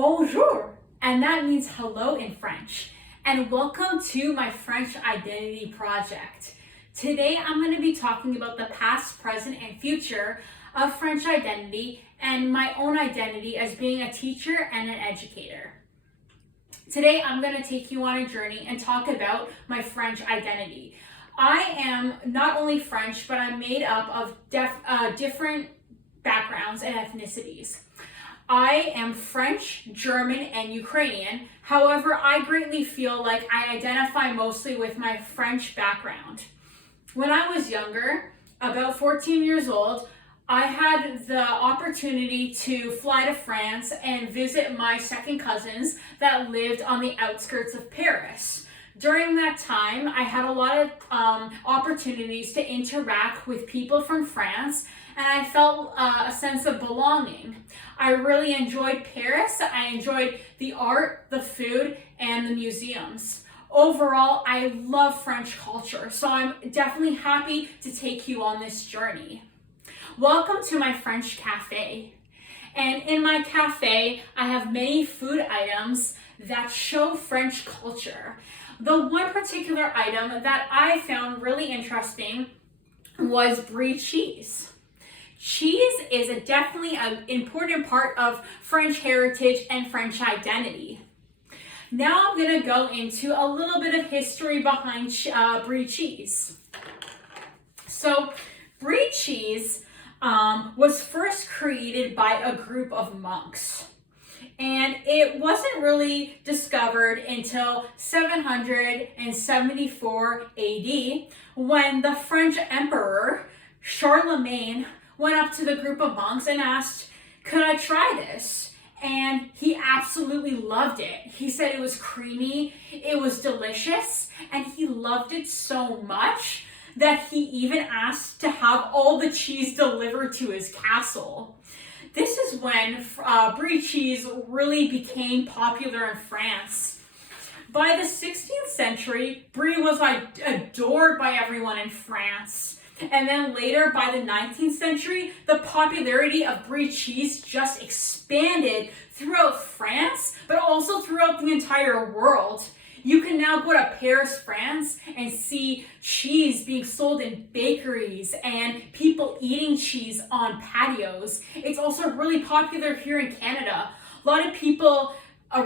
Bonjour, and that means hello in French. And welcome to my French identity project. Today I'm going to be talking about the past, present, and future of French identity and my own identity as being a teacher and an educator. Today I'm going to take you on a journey and talk about my French identity. I am not only French, but I'm made up of different backgrounds and ethnicities. I am French, German, and Ukrainian. However, I greatly feel like I identify mostly with my French background. When I was younger, about 14 years old, I had the opportunity to fly to France and visit my second cousins that lived on the outskirts of Paris. During that time, I had a lot of opportunities to interact with people from France, and I felt a sense of belonging. I really enjoyed Paris. I enjoyed the art, the food, and the museums. Overall, I love French culture, so I'm definitely happy to take you on this journey. Welcome to my French cafe. And in my cafe, I have many food items that show French culture. The one particular item that I found really interesting was brie cheese. Cheese is definitely an important part of French heritage and French identity. Now I'm going to go into a little bit of history behind brie cheese. So brie cheese was first created by a group of monks. And it wasn't really discovered until 774 AD when the French emperor Charlemagne went up to the group of monks and asked, "Could I try this?" And he absolutely loved it. He said it was creamy, it was delicious, and he loved it so much that he even asked to have all the cheese delivered to his castle. This is when brie cheese really became popular in France. By the 16th century, brie was adored by everyone in France. And then later, by the 19th century, the popularity of brie cheese just expanded throughout France, but also throughout the entire world. You can now go to Paris, France, and see cheese being sold in bakeries and people eating cheese on patios. It's also really popular here in Canada. A lot of people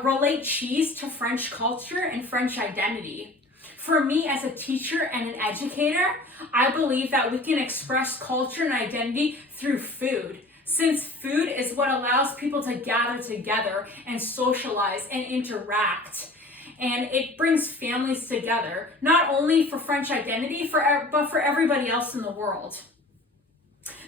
relate cheese to French culture and French identity. For me, as a teacher and an educator, I believe that we can express culture and identity through food, since food is what allows people to gather together and socialize and interact. And it brings families together, not only for French identity, but for everybody else in the world.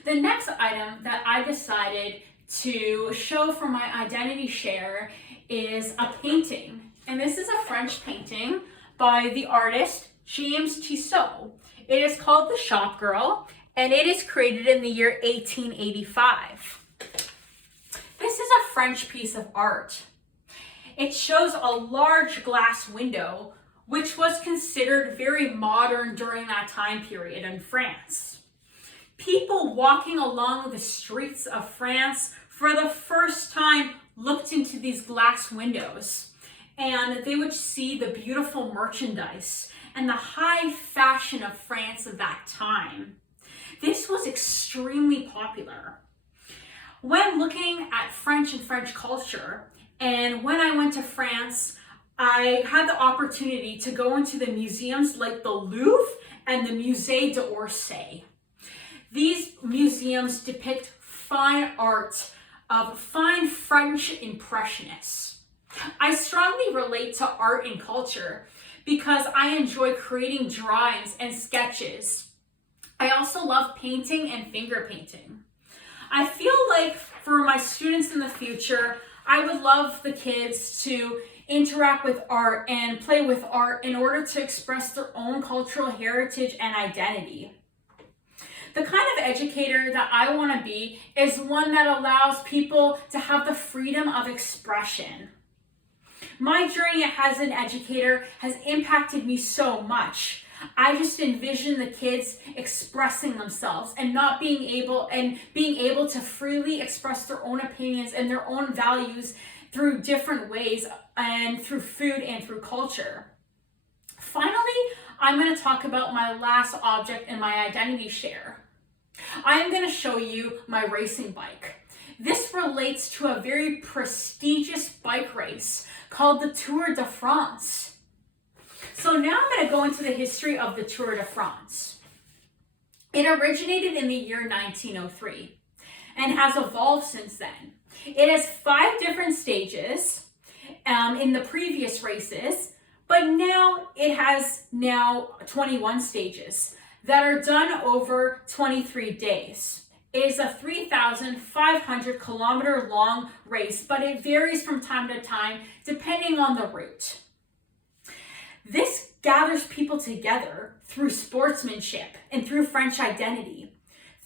The next item that I decided to show for my identity share is a painting. And this is a French painting by the artist James Tissot. It is called The Shop Girl, and it is created in the year 1885. This is a French piece of art. It shows a large glass window, which was considered very modern during that time period in France. People walking along the streets of France for the first time looked into these glass windows, and they would see the beautiful merchandise and the high fashion of France of that time. This was extremely popular. When looking at French and French culture, and when I went to France, I had the opportunity to go into the museums like the Louvre and the Musée d'Orsay. These museums depict fine art of fine French impressionists. I strongly relate to art and culture because I enjoy creating drawings and sketches. I also love painting and finger painting. I feel like for my students in the future, I would love the kids to interact with art and play with art in order to express their own cultural heritage and identity. The kind of educator that I want to be is one that allows people to have the freedom of expression. My journey as an educator has impacted me so much. I just envision the kids expressing themselves and being able to freely express their own opinions and their own values through different ways and through food and through culture. Finally, I'm going to talk about my last object in my identity share. I am going to show you my racing bike. This relates to a very prestigious bike race called the Tour de France. So now I'm going to go into the history of the Tour de France. It originated in the year 1903 and has evolved since then. It has 5 different stages in the previous races, but now it has 21 stages that are done over 23 days. It is a 3,500 kilometer long race, but it varies from time to time depending on the route. This gathers people together through sportsmanship and through French identity.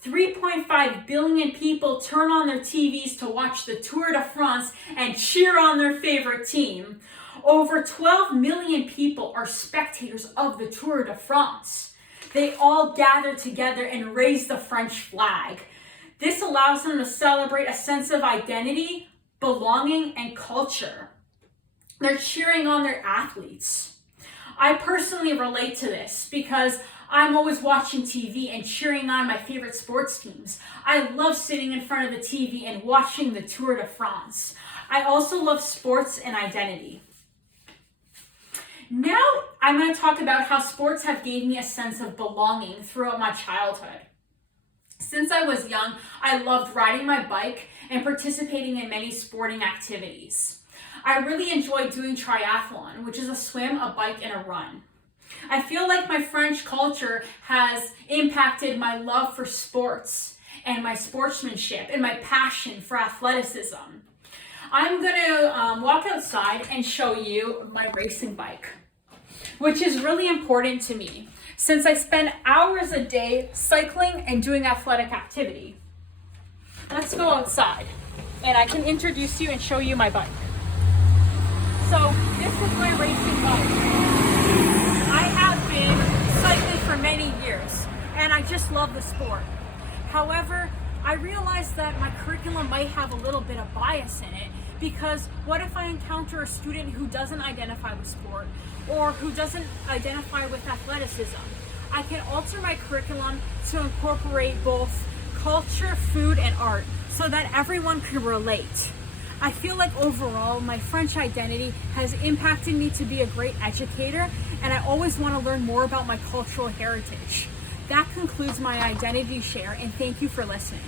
3.5 billion people turn on their TVs to watch the Tour de France and cheer on their favorite team. Over 12 million people are spectators of the Tour de France. They all gather together and raise the French flag. This allows them to celebrate a sense of identity, belonging, and culture. They're cheering on their athletes. I personally relate to this because I'm always watching TV and cheering on my favorite sports teams. I love sitting in front of the TV and watching the Tour de France. I also love sports and identity. Now I'm going to talk about how sports have given me a sense of belonging throughout my childhood. Since I was young, I loved riding my bike and participating in many sporting activities. I really enjoyed doing triathlon, which is a swim, a bike, and a run. I feel like my French culture has impacted my love for sports and my sportsmanship and my passion for athleticism. I'm going to walk outside and show you my racing bike, which is really important to me since I spend hours a day cycling and doing athletic activity. Let's go outside and I can introduce you and show you my bike. So this is my racing bike. I have been cycling for many years and I just love the sport. However, I realized that my curriculum might have a little bit of bias in it because what if I encounter a student who doesn't identify with sport or who doesn't identify with athleticism? I can alter my curriculum to incorporate both culture, food, and art so that everyone can relate. I feel like overall my French identity has impacted me to be a great educator, and I always want to learn more about my cultural heritage. That concludes my identity share, and thank you for listening.